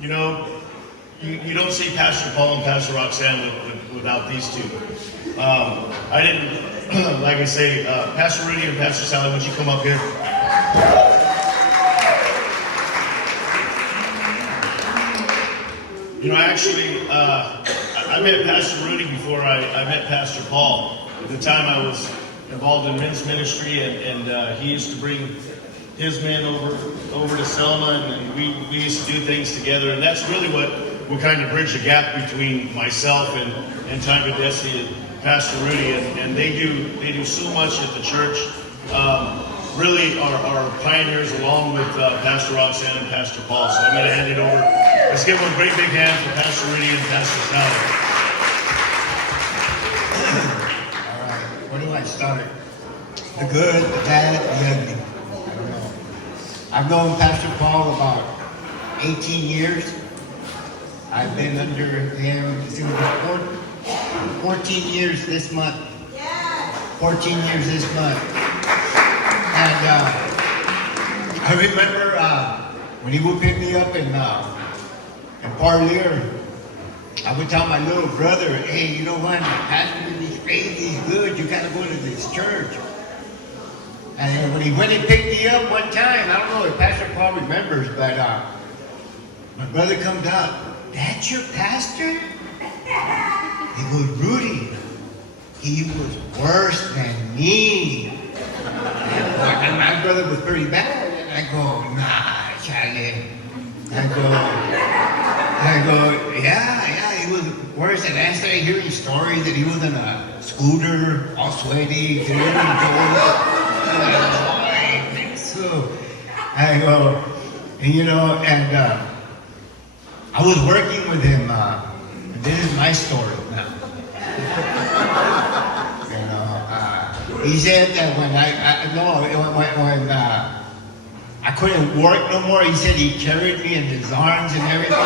You know, you don't see Pastor Paul and Pastor Roxanne without these two. I didn't, like I say, Pastor Rudy and Pastor Sally, would you come up here? You know, actually, I met Pastor Rudy before I met Pastor Paul. At the time I was involved in men's ministry, and he used to bring his men over to Selma, and we used to do things together, and that's really what will kind of bridge the gap between myself and Time of Destiny and Pastor Rudy, and they do so much at the church. Really are pioneers along with Pastor Roxanne and Pastor Paul. So I'm going to hand it over. Let's give them a great big hand for Pastor Rudy and Pastor Sally. All right, where do I start? The good, the bad, the ugly. I don't know. I've known Pastor Paul about 18 years. I've been under him since 14 years this month. 14 years this month. And I remember when he would pick me up in Parlier, I would tell my little brother, hey, you know what, Pastor is crazy, he's good, you gotta go to this church. And when he went and picked me up one time, I don't know if Pastor Paul remembers, but my brother comes out, that's your pastor? He goes, Rudy, he was worse than me. And my brother was pretty bad. And I go, nah, Charlie. I go, yeah, he was worse. And I started hearing stories that he was in a scooter, all sweaty, so I go, and you know, and I was working with him. This is my story now. He said that when when I couldn't work no more, he said he carried me in his arms and everything.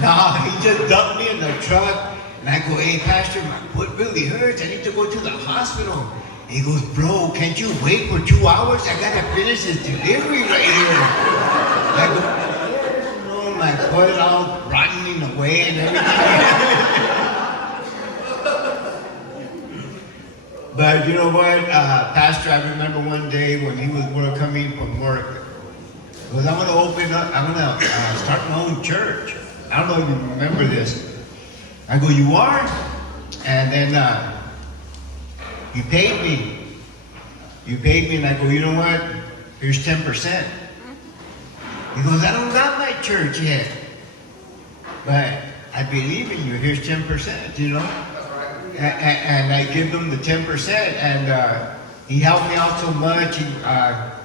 No, he just dumped me in the truck, and I go, hey, Pastor, my foot really hurts. I need to go to the hospital. He goes, bro, can't you wait for 2 hours? I gotta finish this delivery right here. I go, no, my foot all rotting away and everything. But you know what, Pastor, I remember one day when he was coming from work, because I'm going to start my own church. I don't know if you remember this. I go, you are? And then you paid me. You paid me, and I go, you know what, here's 10%. He goes, I don't got my church yet. But I believe in you, here's 10%, you know? And I give him the 10%, and he helped me out so much.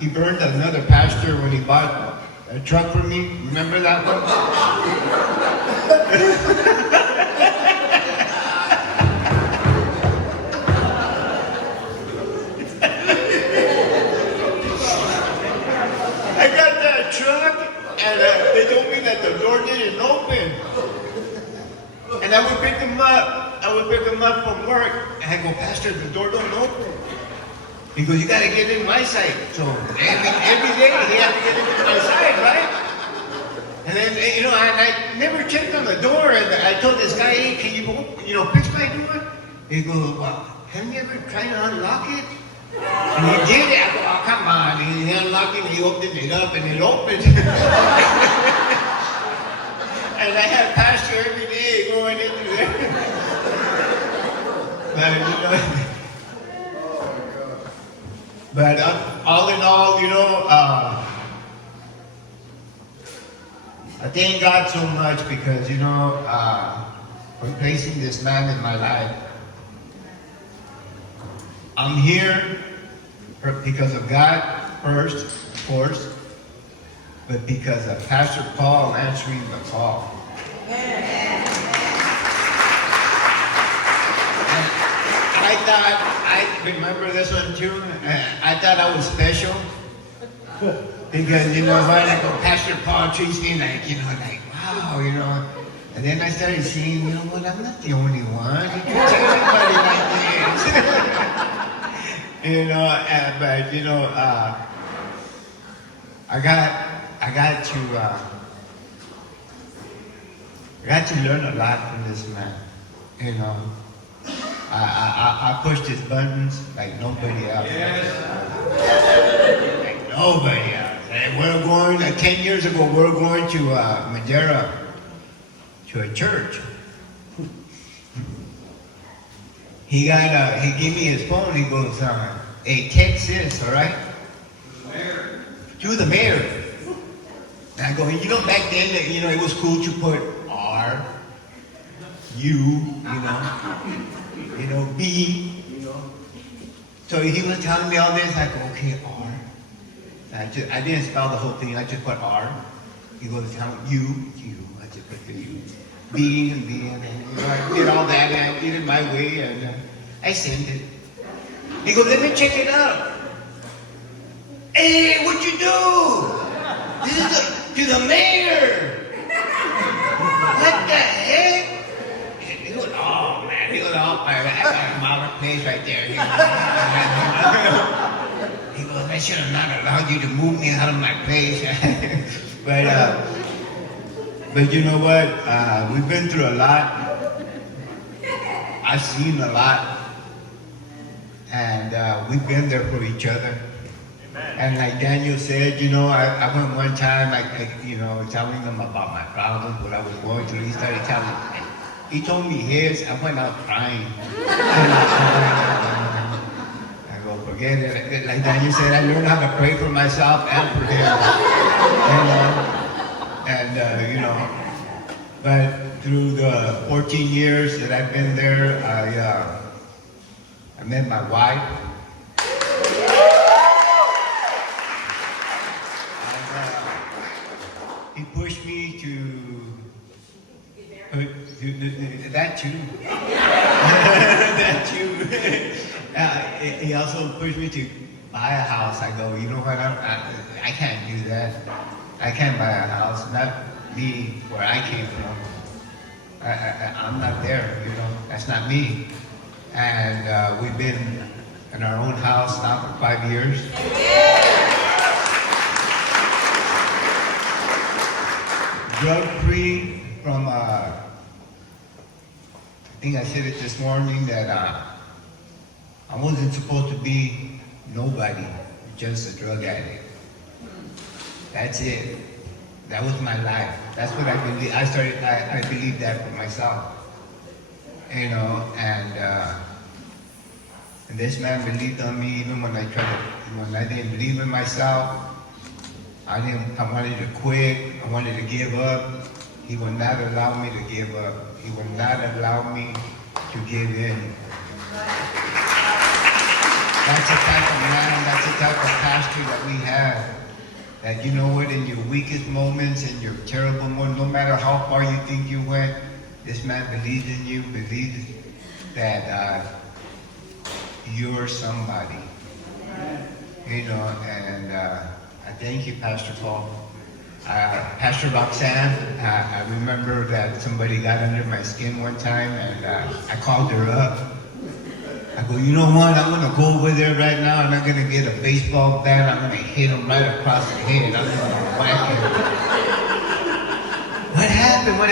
He burned another pastor when he bought a truck for me. Remember that one? I got that truck, and they told me that the door didn't open. And I would pick him up. I would pick him up from work, and I go, Pastor, the door don't open. He goes, you got to get in my side. So every day he had to get into my side, right? And then, you know, I never checked on the door, and I told this guy, hey, can you fix my door? He goes, well, haven't you ever tried to unlock it? And he did it. I go, oh, come on. And he unlocked it, and he opened it up, and it opened. And I had Pastor every day going into there. But all in all, you know, I thank God so much because, you know, for placing this man in my life. I'm here because of God first, of course, but because of Pastor Paul answering the call. I remember this one too. I thought I was special because, you know what, Pastor Paul treats me like, you know, like, wow, you know. And then I started seeing, you know what, I'm not the only one. He treats everybody like this. You know, but, you know, I got I got to learn a lot from this man. You know, I pushed his buttons like nobody else. Like nobody else. And we're going, 10 years ago, we're going to Madeira to a church. He gave me his phone. He goes, hey, text this, all right? To the mayor. And I go, back then, it was cool to put R, U, B, So he was telling me all this. I go, okay, R. I didn't spell the whole thing. I just put R. He goes, tell me U. I just put the U. B and B, and I did all that, and I did it my way, and I sent it. He goes, let me check it out. Hey, what you do? This is to the mayor. What the heck? He goes, oh man, I got a model place right there. He goes, I should have not allowed you to move me out of my place. But you know what? We've been through a lot. I've seen a lot. And we've been there for each other. Amen. And like Daniel said, I went one time, telling them about my problems, what I was going through. He started telling me. He told me his. I went out crying. I go, forget it. Like Daniel said, I learned how to pray for myself and for him. But through the 14 years that I've been there, I met my wife. He pushed me to that too. That too. He also pushed me to buy a house. I go, you know what? I can't do that. I can't buy a house. Not me, where I came from. I'm not there. That's not me. And we've been in our own house now for 5 years. Drug-free from, I think I said it this morning that I wasn't supposed to be nobody, just a drug addict. That's it. That was my life. That's what I believe. I believe that for myself. And this man believed on me even when I didn't believe in myself. I wanted to quit. I wanted to give up. He would not allow me to give up. He would not allow me to give in. That's the type of man, that's the type of pastor that we have. That you know what, in your weakest moments, in your terrible moments, no matter how far you think you went, this man believes in you, believes that you're somebody. And I thank you, Pastor Paul. Pastor Roxanne, I remember that somebody got under my skin one time, and I called her up. I go, you know what? I'm going to go over there right now, and I'm going to get a baseball bat. I'm going to hit him right across the head. I'm going to whack him. What happened? I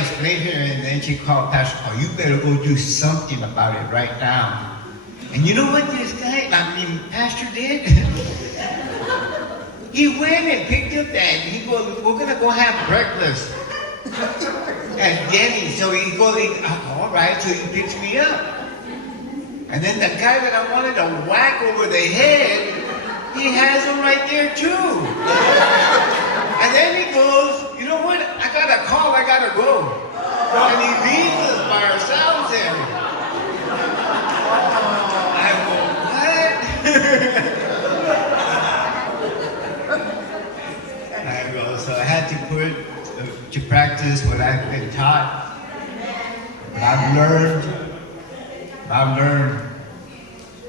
explained to her, and then she called Pastor Paul. You better go do something about it right now. And you know what this guy, Pastor did? He went and picked up that. He goes, we're going to go have breakfast at Denny's. So he goes, all right, so he picks me up. And then the guy that I wanted to whack over the head, he has him right there too. And then he goes, you know what? I got a call, I got to go. And he leaves us by ourselves then. I go, what? So I had to put to practice what I've been taught. But I've learned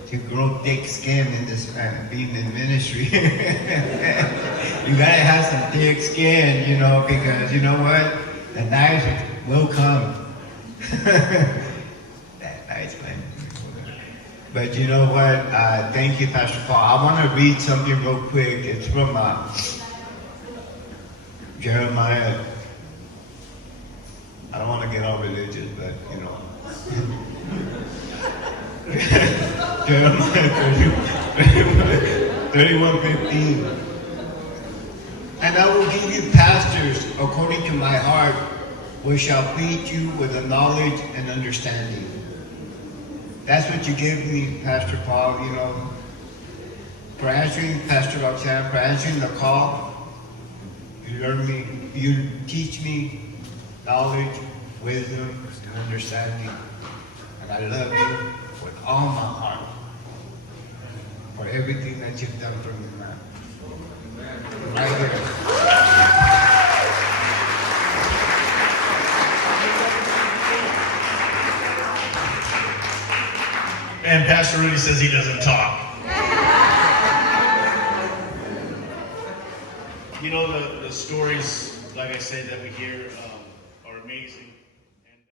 to grow thick skin in this being in ministry. You gotta have some thick skin, because you know what? The knives will come. That knife's coming. But you know what? Thank you, Pastor Paul. I want to read something real quick. It's from Jeremiah, I don't want to get all religious, but you know. Jeremiah 31:15. And I will give you pastors according to my heart, which shall feed you with the knowledge and understanding. That's what you give me, Pastor Paul, you know, for answering Pastor Roxanne, for answering the call. You learn me, you teach me knowledge, wisdom, and understanding. And I love you with all my heart for everything that you've done for me, man. Right here. And Pastor Rudy says he doesn't talk. You know, the stories, like I said, that we hear,